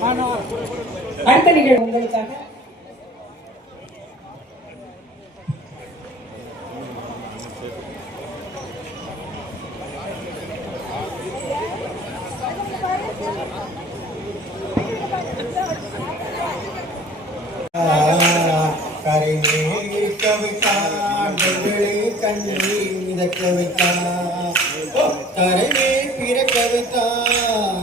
அடுத்த நிகழ்வு உங்களுக்காக கண்ணீர் மிதக்க வைத்தான், கரையே பிறக்க வைத்தான்.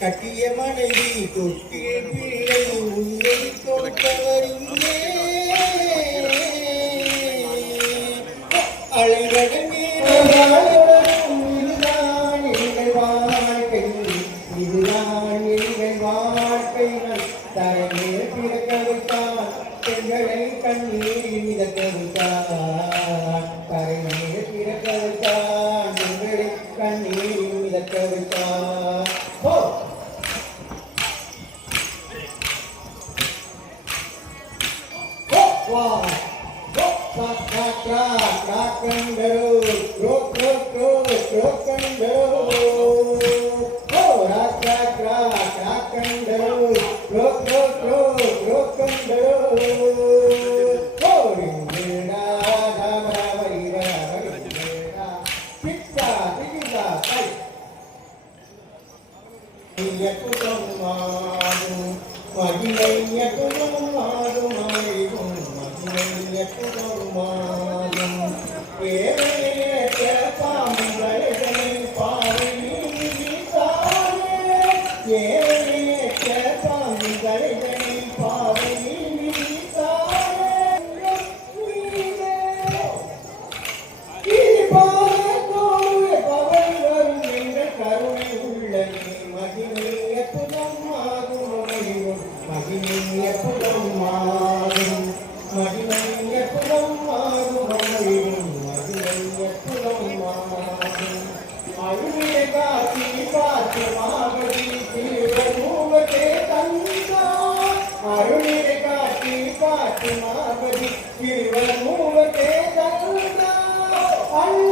கட்டிய மனைவி தொட்டிய பிள்ளை உன்னை கொடுத்தவர் இங்கே அலைவடமே. இதுதான் எங்கள் வாழ்க்கை, இதுதான் எங்கள் வாழ்க்கை. தரையே பிறக்க வைத்தான், பெண்களை கண்ணீர் மிதக்க வைத்தான். கரையே பிறக்க வைத்தான், பெண்களை கண்ணீர் மிதக்க வைத்தான். I